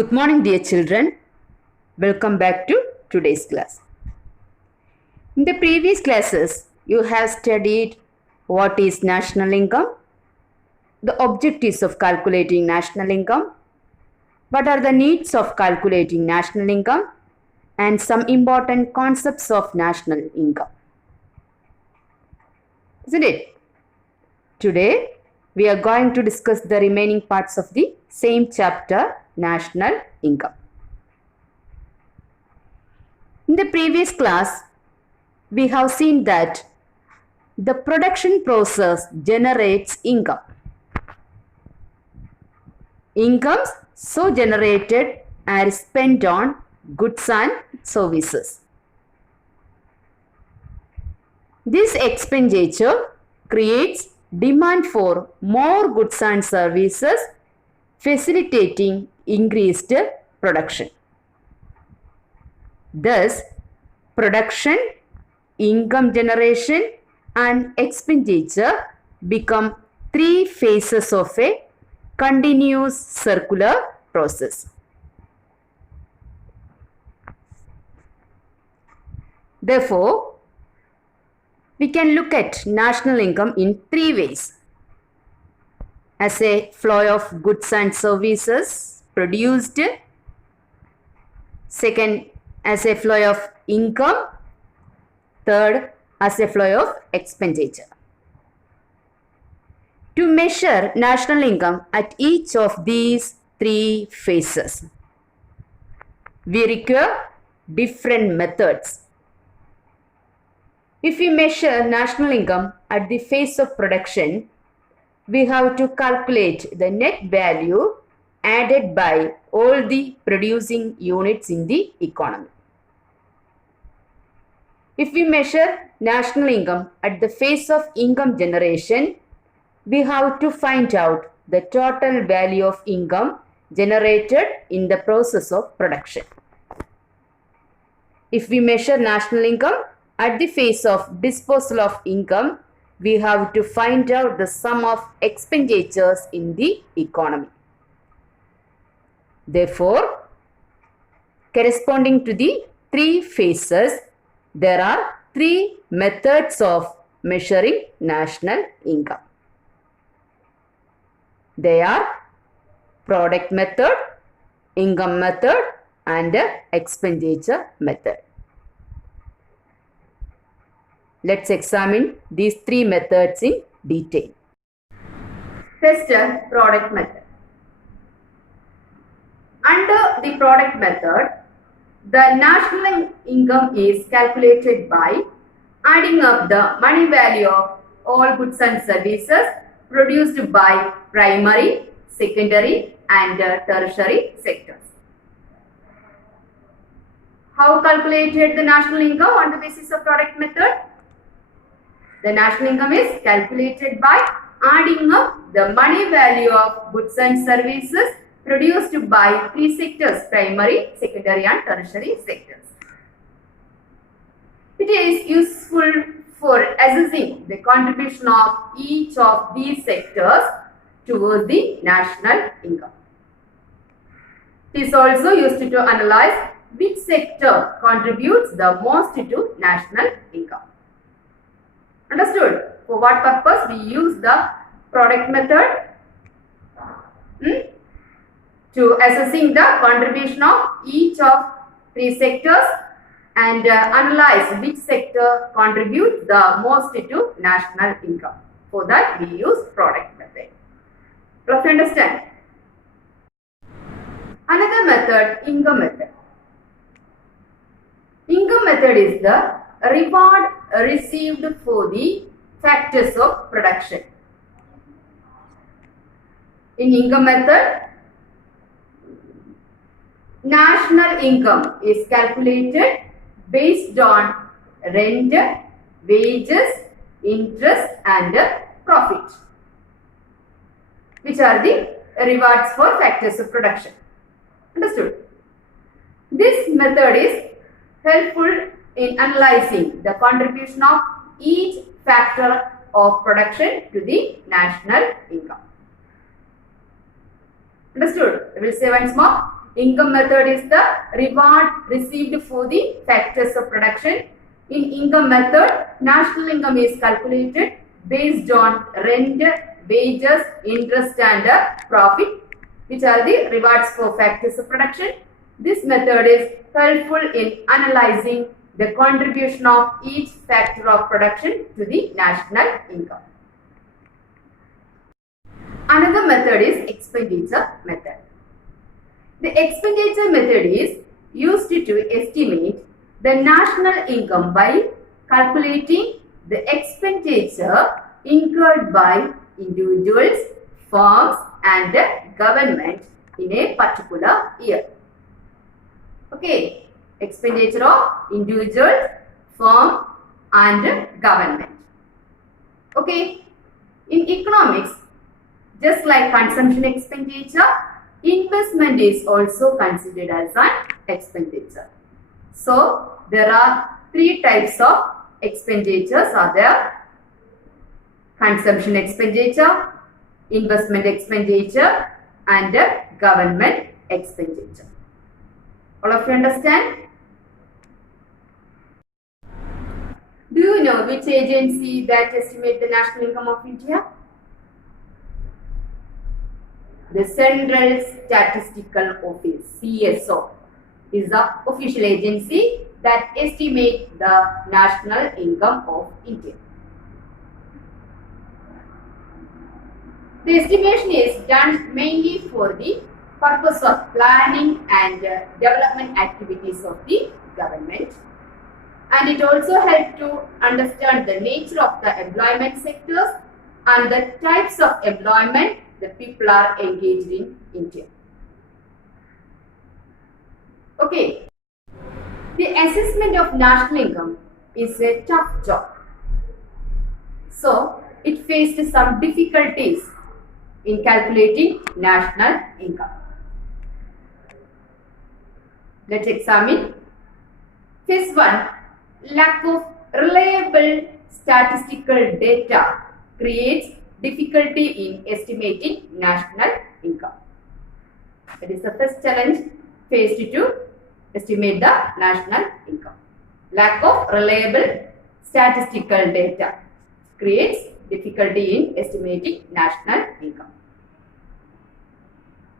Good morning, dear children. Welcome back to today's class. In the previous classes, you have studied what is national income, the objectives of calculating national income, what are the needs of calculating national income, and some important concepts of national income. Isn't it? Today, we are going to discuss the remaining parts of the same chapter, national income. In the previous class, we have seen that the production process generates income. Incomes so generated are spent on goods and services. This expenditure creates demand for more goods and services, facilitating increased production. Thus, production, income generation, and expenditure become three phases of a continuous circular process. Therefore, we can look at national income in three ways: as a flow of goods and services produced, second, as a flow of income, third, as a flow of expenditure. To measure national income at each of these three phases, we require different methods. If we measure national income at the phase of production, we have to calculate the net value added by all the producing units in the economy. If we measure national income at the phase of income generation, we have to find out the total value of income generated in the process of production. If we measure national income at the phase of disposal of income, we have to find out the sum of expenditures in the economy. Therefore, corresponding to the three phases, there are three methods of measuring national income. They are product method, income method, and expenditure method. Let's examine these three methods in detail. First, product method. Under the product method, the national income is calculated by adding up the money value of all goods and services produced by primary, secondary, and tertiary sectors. How calculated the national income on the basis of product method? The national income is calculated by adding up the money value of goods and services produced by three sectors: primary, secondary, and tertiary sectors. It is useful for assessing the contribution of each of these sectors towards the national income. It is also used to analyze which sector contributes the most to national income. Understood? For what purpose we use the product method? To assessing the contribution of each of three sectors and analyze which sector contributes the most to national income. For that we use product method. Do you understand? Another method, income method. Income method is the reward received for the factors of production. In income method, national income is calculated based on rent, wages, interest, and profit, which are the rewards for factors of production. Understood? This method is helpful in analyzing the contribution of each factor of production to the national income. Understood? I will say once more. income method is the reward received for the factors of production. In income method, national income is calculated based on rent, wages, interest and profit, which are the rewards for factors of production. This method is helpful in analyzing the contribution of each factor of production to the national income. Another method is expenditure method. The expenditure method is used to estimate the national income by calculating the expenditure incurred by individuals, firms and government in a particular year. Okay, expenditure of individuals, firm and government. Okay, in economics, just like consumption expenditure, investment is also considered as an expenditure. So, there are three types of expenditures are there: consumption expenditure, investment expenditure and government expenditure. All of you understand? Do you know which agency that estimates the national income of India? The Central Statistical Office, CSO, is the official agency that estimates the national income of India. The estimation is done mainly for the purpose of planning and development activities of the government, and it also helps to understand the nature of the employment sectors and the types of employment the people are engaged in India. Okay, the assessment of national income is a tough job. So, it faced some difficulties in calculating national income. Let's examine. First one, lack of reliable statistical data creates difficulty in estimating national income. That is the first challenge faced to estimate the national income. Lack of reliable statistical data creates difficulty in estimating national income.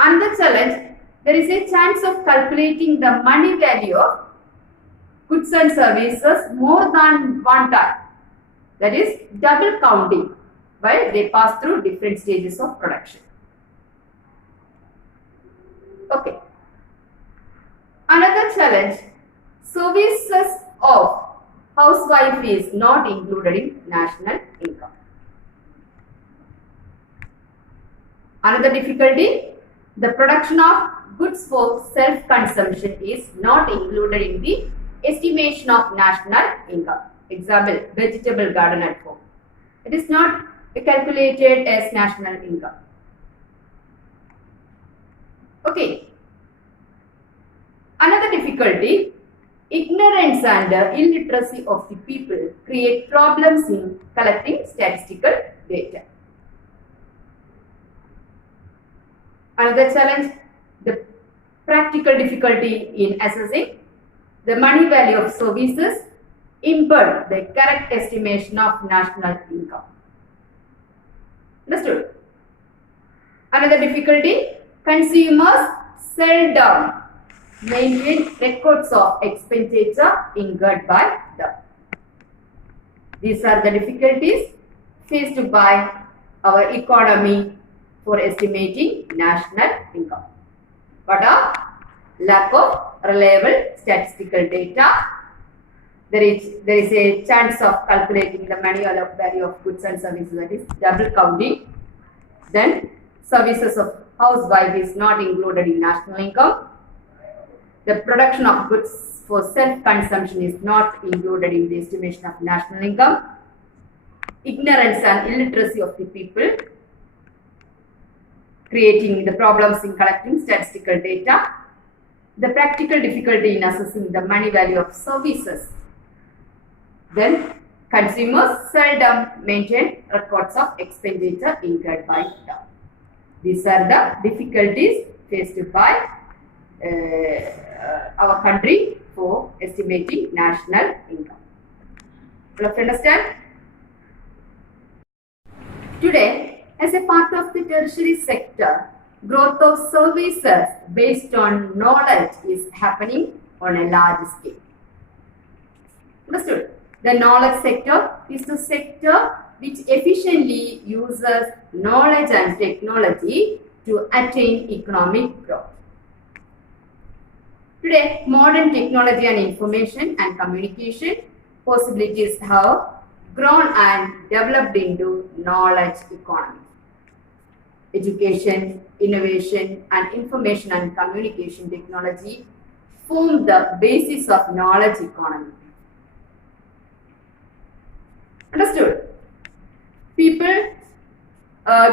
Another challenge, there is a chance of calculating the money value of goods and services more than one time. That is double counting while they pass through different stages of production. Okay. Another challenge, services of housewife is not included in national income. Another difficulty, the production of goods for self-consumption is not included in the estimation of national income. Example, vegetable garden at home. It is not calculated as national income. Okay. Another difficulty, ignorance and illiteracy of the people create problems in collecting statistical data. Another challenge, the practical difficulty in assessing the money value of services impede the correct estimation of national income. Understood? Another difficulty, consumers seldom maintain records of expenditure incurred by them. These are the difficulties faced by our economy for estimating national income. What are? Lack of reliable statistical data. There is a chance of calculating the money value of goods and services, that is double counting. Then services of housewife is not included in national income. The production of goods for self-consumption is not included in the estimation of national income. Ignorance and illiteracy of the people creating the problems in collecting statistical data. The practical difficulty in assessing the money value of services. Then consumers seldom maintain records of expenditure incurred by them. These are the difficulties faced by our country for estimating national income. All of you understand? Today, as a part of the tertiary sector, growth of services based on knowledge is happening on a large scale. Understood? The knowledge sector is the sector which efficiently uses knowledge and technology to attain economic growth. Today, modern technology and information and communication possibilities have grown and developed into knowledge economy. Education, innovation, and information and communication technology form the basis of knowledge economy. Understood? People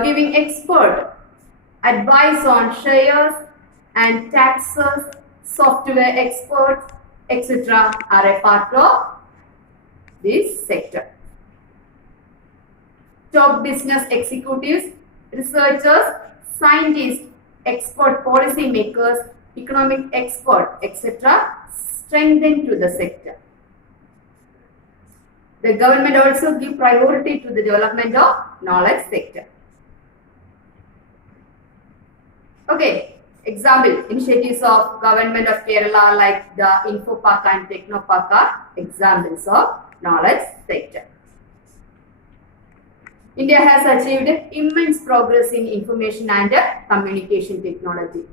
giving expert advice on shares and taxes, software experts, etc. are a part of this sector. Top business executives, researchers, scientists, expert policy makers, economic experts, etc. strengthen to the sector. The government also give priority to the development of knowledge sector. Okay, example, initiatives of government of Kerala like the Infopark and Technopark are examples of knowledge sector. India has achieved immense progress in information and communication technology.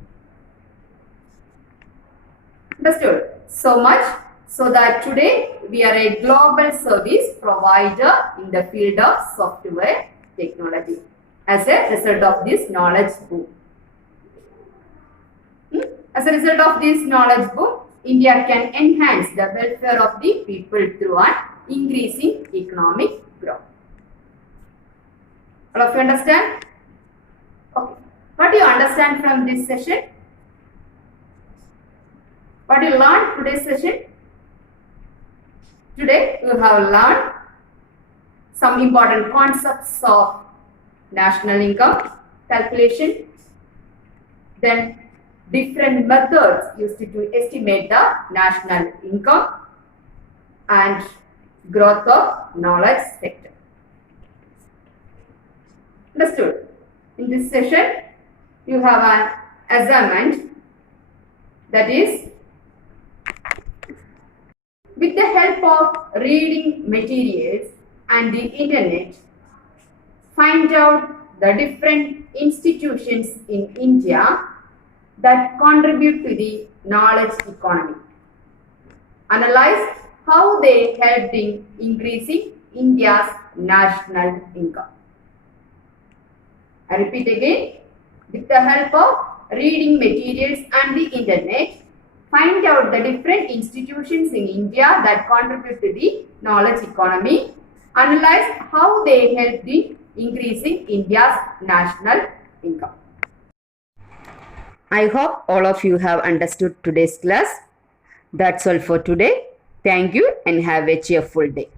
Understood? So much so that today we are a global service provider in the field of software technology as a result of this knowledge boom. As a result of this knowledge boom, India can enhance the welfare of the people through an increasing economic growth. All of you understand? Okay. What do you understand from this session? What do you learn today's session? Today you have learned some important concepts of national income calculation, then different methods used to estimate the national income and growth of knowledge sector. Understood? In this session, you have an assignment, that is, with the help of reading materials and the internet, find out the different institutions in India that contribute to the knowledge economy. Analyze how they helped in increasing India's national income. I repeat again, with the help of reading materials and the internet, find out the different institutions in India that contribute to the knowledge economy. Analyze how they help in increasing India's national income. I hope all of you have understood today's class. That's all for today. Thank you and have a cheerful day.